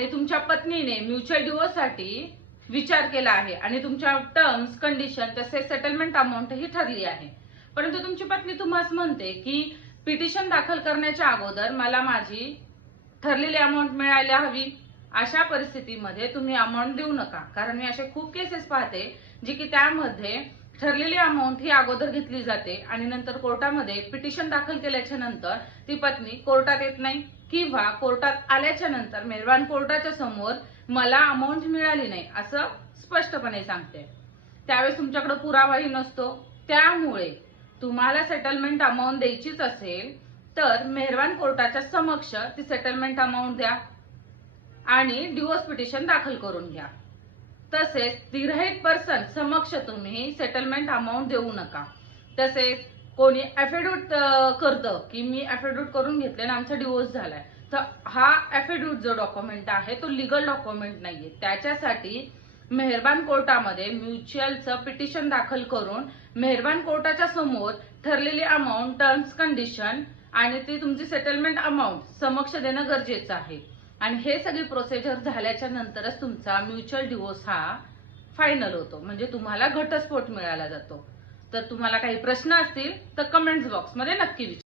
आणि तुमच्या पत्नीने म्युच्युअल डिवोर्ससाठी विचार केला आहे आणि तुमच्या टर्म्स कंडिशन तसेच सेटलमेंट अमाऊंट ही ठरली आहे, परंतु तुमची पत्नी तुम्हाला म्हणते की पिटिशन दाखल करण्याच्या अगोदर मला माझी ठरलेली अमाऊंट मिळायला हवी, अशा परिस्थितीमध्ये तुम्ही अमाऊंट देऊ नका. कारण मी असे खूप केसेस पाहते जी की त्यामध्ये ठरलेली अमाऊंट ही अगोदर घेतली जाते आणि नंतर कोर्टामध्ये पिटिशन दाखल केल्याच्या नंतर ती पत्नी कोर्टात येत नाही किंवा कोर्टात आल्याच्या नंतर मेहरबान कोर्टाच्या समोर मला अमाऊंट मिळाली नाही असं स्पष्टपणे सांगते. त्यावेळेस तुमच्याकडे पुरावाही नसतो. त्यामुळे तुम्हाला सेटलमेंट अमाऊंट द्यायचीच असेल तर मेहरबान कोर्टाच्या समक्ष ती सेटलमेंट अमाऊंट द्या आणि डिवोर्स पिटिशन दाखल करून घ्या. तसेच तिरहित पर्सन समक्ष तुम्ही सेटलमेंट अमाऊंट देऊ नका. तसेच कोणी ॲफिडेविट करतं की मी ॲफिडेविट करून घेतले आणि आमचा डिवोर्स झालाय, तर हा ॲफिडेविट जो डॉक्युमेंट आहे तो लीगल डॉक्युमेंट नाहीये. त्याच्यासाठी मेहरबान कोर्टामध्ये म्युच्युअलचं पिटिशन दाखल करून मेहरबान कोर्टाच्या समोर ठरलेली अमाऊंट, टर्म्स, कंडिशन आणि ती तुमची सेटलमेंट अमाऊंट समक्ष देणं गरजेचं आहे. आणि हे सगळी प्रोसिजर झाल्याच्या नंतरच तुमचा म्युच्युअल डिवोर्स हा फायनल होतो, म्हणजे तुम्हाला घटस्फोट मिळाला जातो. तर तुम्हाला काही प्रश्न असतील तर कमेंट्स बॉक्समध्ये नक्की विचारा.